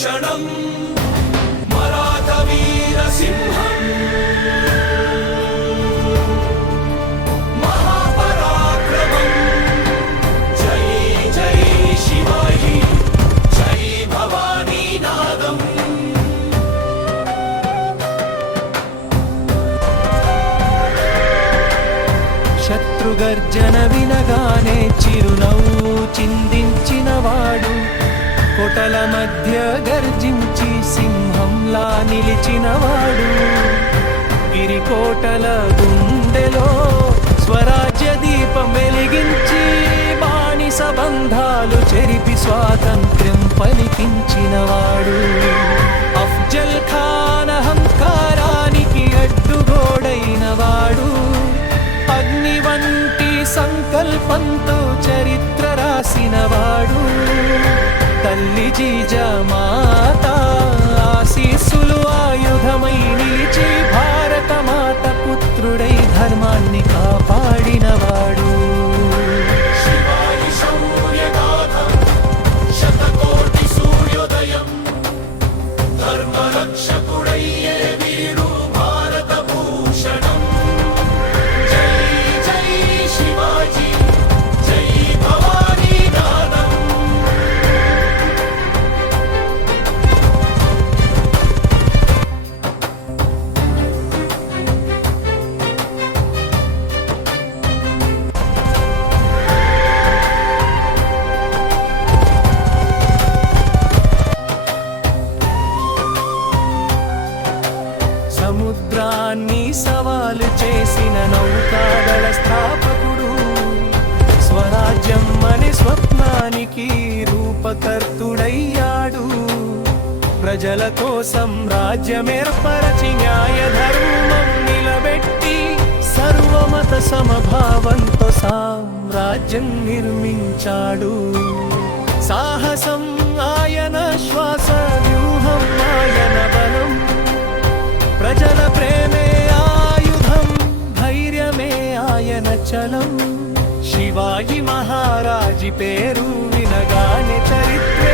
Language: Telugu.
భూషణం మరాఠ వీర సింహం మహాపరాక్రమం జై జై శివాజీ జై భవానీ నాదం శత్రుగర్జన వినగానే చిరునవ్వు చిందించినవాడు కోటల మధ్య గర్జించి సింహంలా నిలిచినవాడు గిరికోటల గుండెలో స్వరాజ్య దీపం వెలిగించి బానిస బంధాలు చెరిపి స్వాతంత్ర్యం పలికించినవాడు అఫ్జల్ ఖాన్ అహంకారానికి అడ్డుగోడైనవాడు అగ్ని వంటి సంకల్పంతో చరిత్ర రాసినవాడు తల్లి జీజమాత ఆశీస్సులు ఆయుధమై నిలిచి భారత మాత పుత్రుడై ధర్మాన్ని కాపాడినవాడు శివాజీ శౌర్యగాథ శతకోటి సూర్యోదయం ధర్మరక్షకుడయ్యే వీరు భారత భూషణం జై జై శివాజీ జై భవానీ నాదం సముద్రాన్ని సవాలు చేసిన నౌకాదళ స్థాపకుడు స్వరాజ్యం అనే స్వప్నానికి రూపకర్తుడయ్యాడు ప్రజల కోసం రాజ్యమేర్పరచి న్యాయ ధర్మం నిలబెట్టి సర్వమత సమభావంతో సామ్రాజ్యం నిర్మించాడు సాహసం ఆయన శ్వాస వ్యూహం ఆయన బలం ప్రజల ప్రేమే ఆయుధం ధైర్యమే ఆయన చలం శివాజీ మహారాజు పేరు వినగానే చరిత్ర